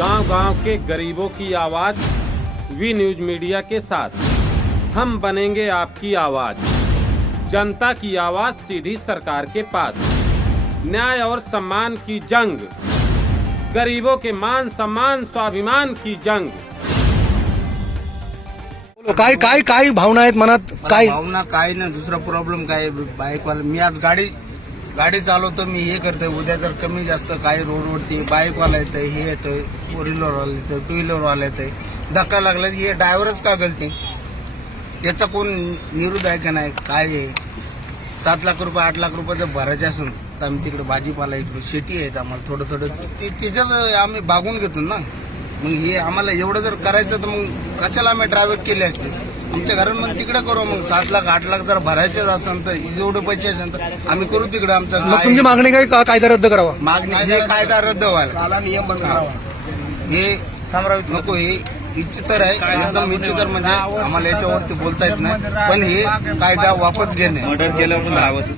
गाँव गाँव के गरीबों की आवाज़ वी न्यूज़ मीडिया के साथ। हम बनेंगे आपकी आवाज़। जनता की आवाज़ सीधी सरकार के पास। न्याय और सम्मान की जंग। गरीबों के मान सम्मान स्वाभिमान की जंग। काय काय काय भावना आहेत मनात? काय भावना काय नाही दुसरा प्रॉब्लेम काय बाईकवाला मी आज गाडी गाडी चालवतो मी हे करतोय. उद्या जर कमी जास्त काही रोडवरती बाईकवाला येतं हे येतं फोर व्हीलरवाला येतं टू व्हीलरवाला येतं धक्का लागला हे ड्रायव्हरच का गलती? याचा कोण निरुद्ध आहे का नाही? काय आहे? सात लाख रुपये आठ लाख रुपये जर भरायचे असून तर आम्ही तिकडे भाजीपाला इकडे शेती आहेत आम्हाला थोडं थोडं ते त्याच्यात आम्ही भागून घेतो ना. मग हे आम्हाला एवढं जर करायचं तर मग कशाला आम्ही ड्रायव्हर केले असते? आमच्या घरात मग तिकडे करू मग सात लाख आठ लाख जर भरायचेच असेल तर एवढे पैसे असेल तर आम्ही करू तिकडे आमचं मग तुमची मागणी काय? का- कायदा रद्द करावा? मागणी हे कायदा रद्द व्हायला. नियम हे. नको हे इच्छितर आहे. एकदम इच्छितर म्हणजे आम्हाला याच्यावरती बोलता येत नाही. पण हे कायदा वापस घेणे. मर्डर केल्यावर दहा वर्ष